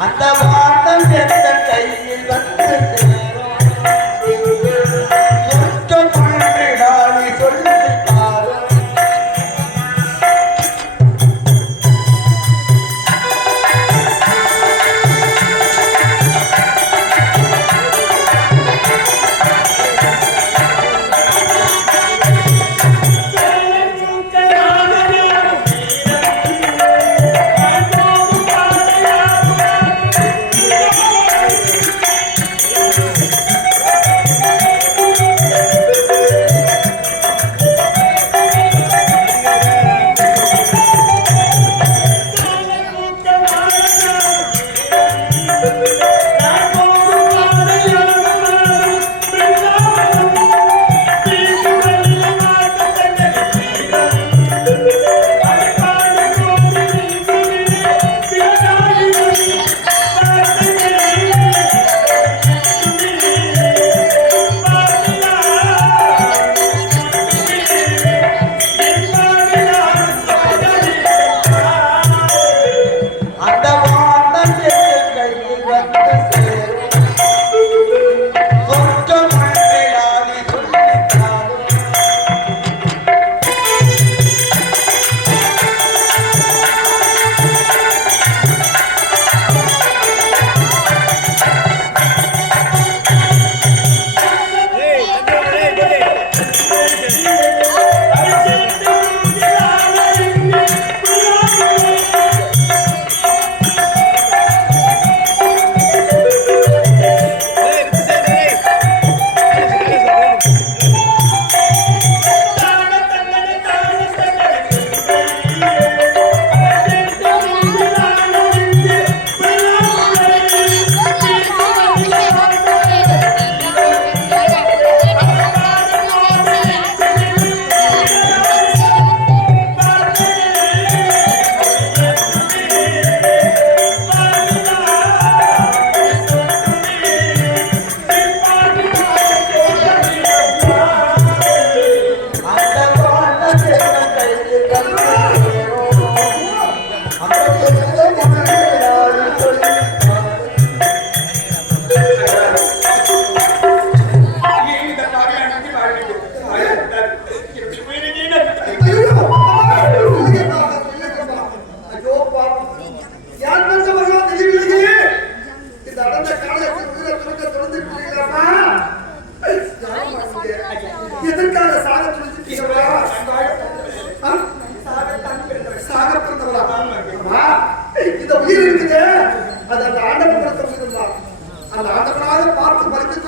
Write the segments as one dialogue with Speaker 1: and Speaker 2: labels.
Speaker 1: ಅಂತ
Speaker 2: உயிர் இருக்குது பார்த்து படித்து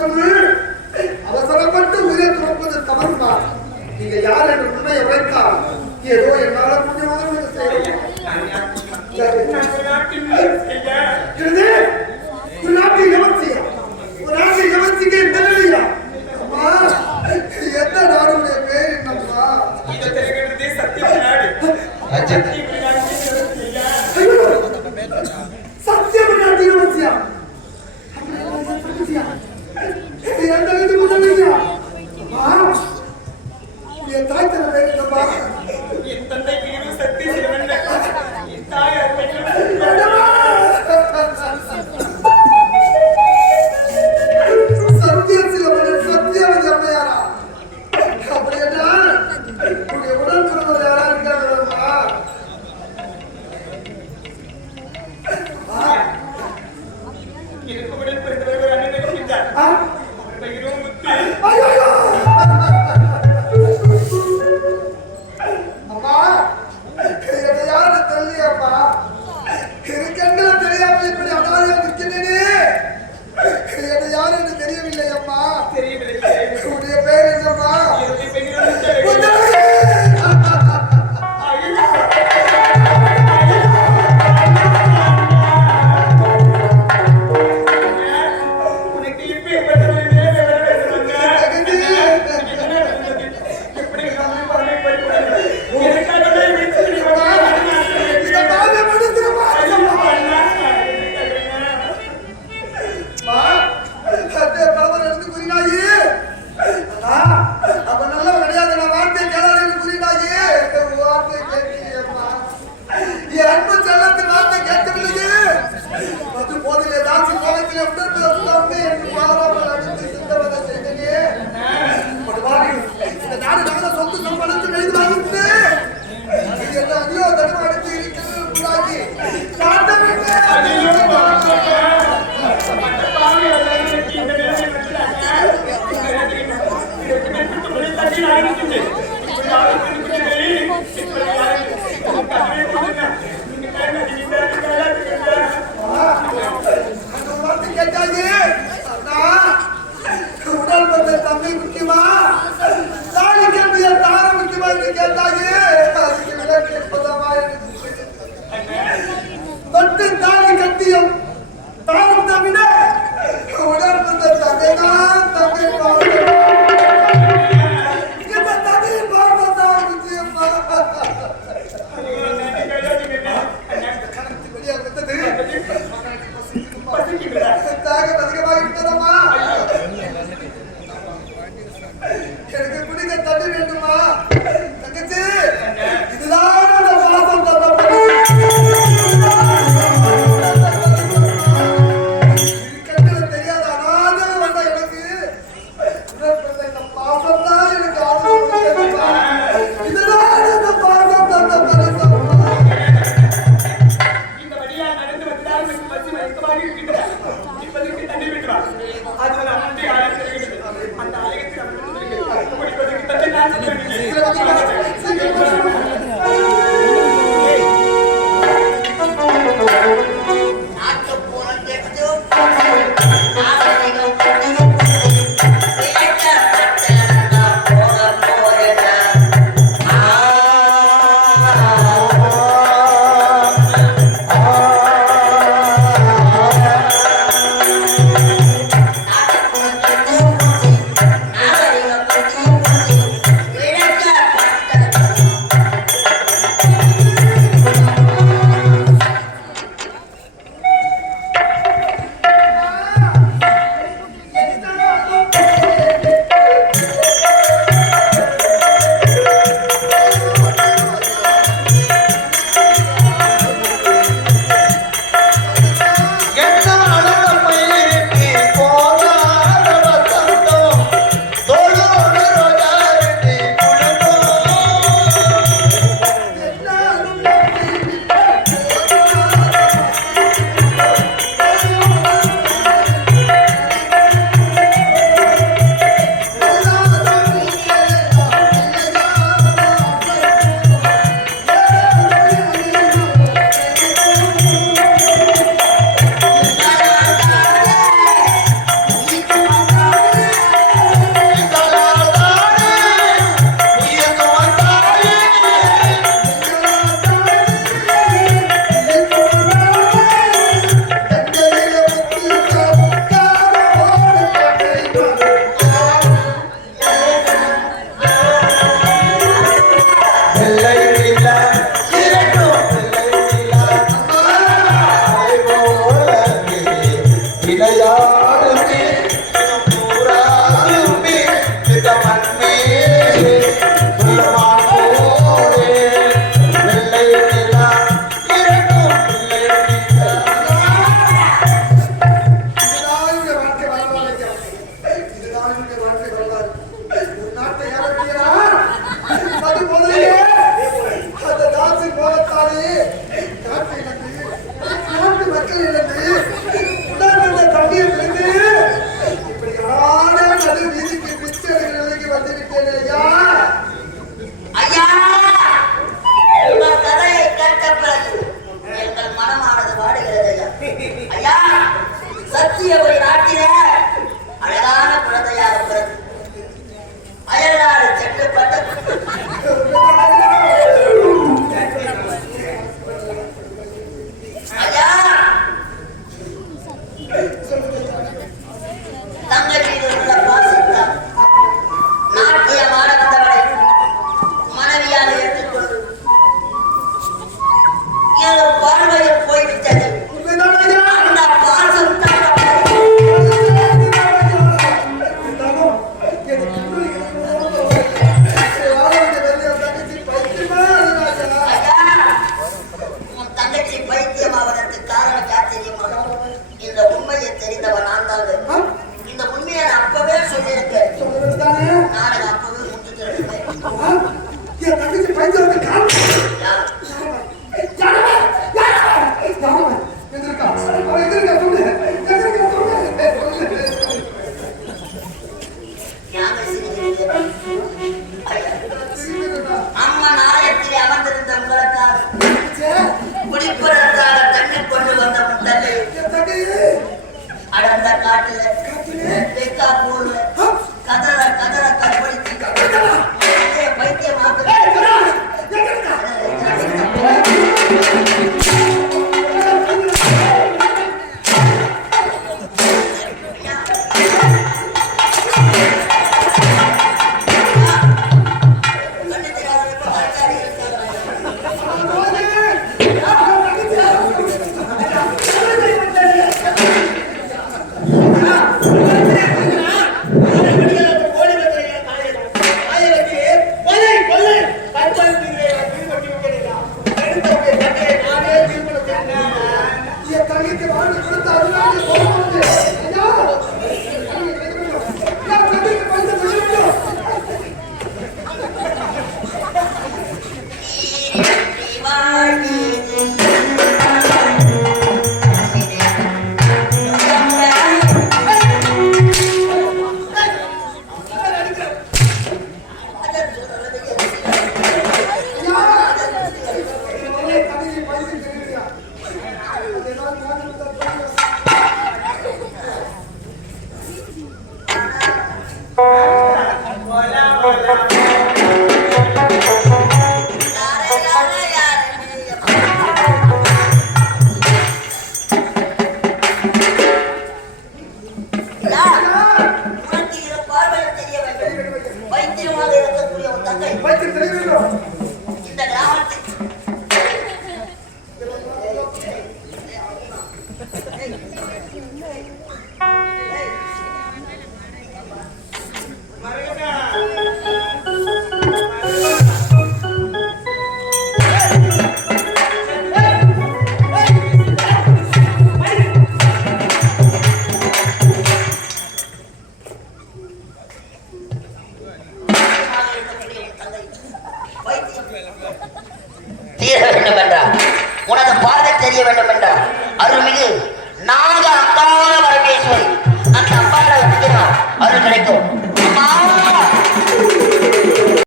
Speaker 2: அவசரப்பட்டு உயிரை துறப்பது தவறுமா நீங்க யார் என்று உண்மை உழைத்தால் ஏதோ என்னால முடிஞ்ச உதவி